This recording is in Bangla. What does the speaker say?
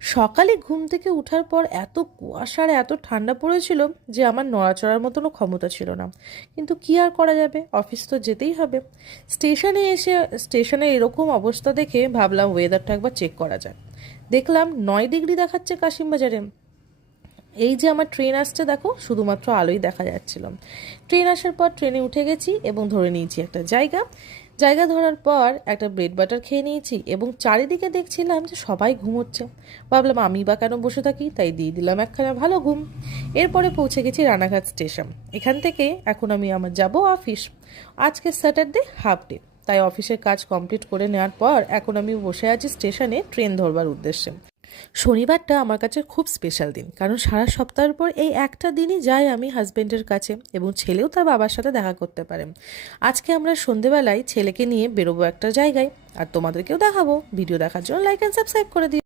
সকালে ঘুম থেকে ওঠার পর এত কুয়াশা আর এত ঠান্ডা পড়েছিল যে আমার নড়াচড়ার মতনও ক্ষমতা ছিল না। কিন্তু কি আর করা যাবে, অফিস তো যেতেই হবে। স্টেশনে এসে স্টেশনে এরকম অবস্থা দেখে ভাবলাম ওয়েদারটা একবার চেক করা যাক। দেখলাম 9 ডিগ্রি দেখাচ্ছে কাশিমবাজারে। এই যে আমার ট্রেন আসছে দেখো, শুধুমাত্র আলোই দেখা যাচ্ছিল। ট্রেন আসার পর ট্রেনে উঠে গেছি এবং ধরে নিয়েছি একটা জায়গা। জায়গা ধরার পর একটা ব্রেড বাটার খেয়ে নিয়েছি এবং চারিদিকে দেখছিলাম যে সবাই ঘুমোচ্ছে। ভাবলাম আমি বা কেন বসে থাকি, তাই দিয়ে দিলাম একখানা ভালো ঘুম। এরপরে পৌঁছে গেছি রানাঘাট স্টেশন। এখান থেকে এখন আমি যাব অফিস। আজকে স্যাটারডে, হাফ ডে, তাই অফিসের কাজ কমপ্লিট করে নেওয়ার পর এখন আমি বসে আছি স্টেশনে ট্রেন ধরবার উদ্দেশ্যে। শনিবারটা আমার কাছে খুব স্পেশাল দিন, কারণ সারা সপ্তাহের পর এই একটা দিনই যাই আমি হাজবেন্ডের কাছে এবং ছেলেও তার বাবার সাথে দেখা করতে পারে। আজকে আমরা সন্ধেবেলায় ছেলেকে নিয়ে বেরোবো একটা জায়গায়, আর তোমাদেরকেও দেখাবো। ভিডিও দেখার জন্য লাইক অ্যান্ড সাবস্ক্রাইব করে দিও।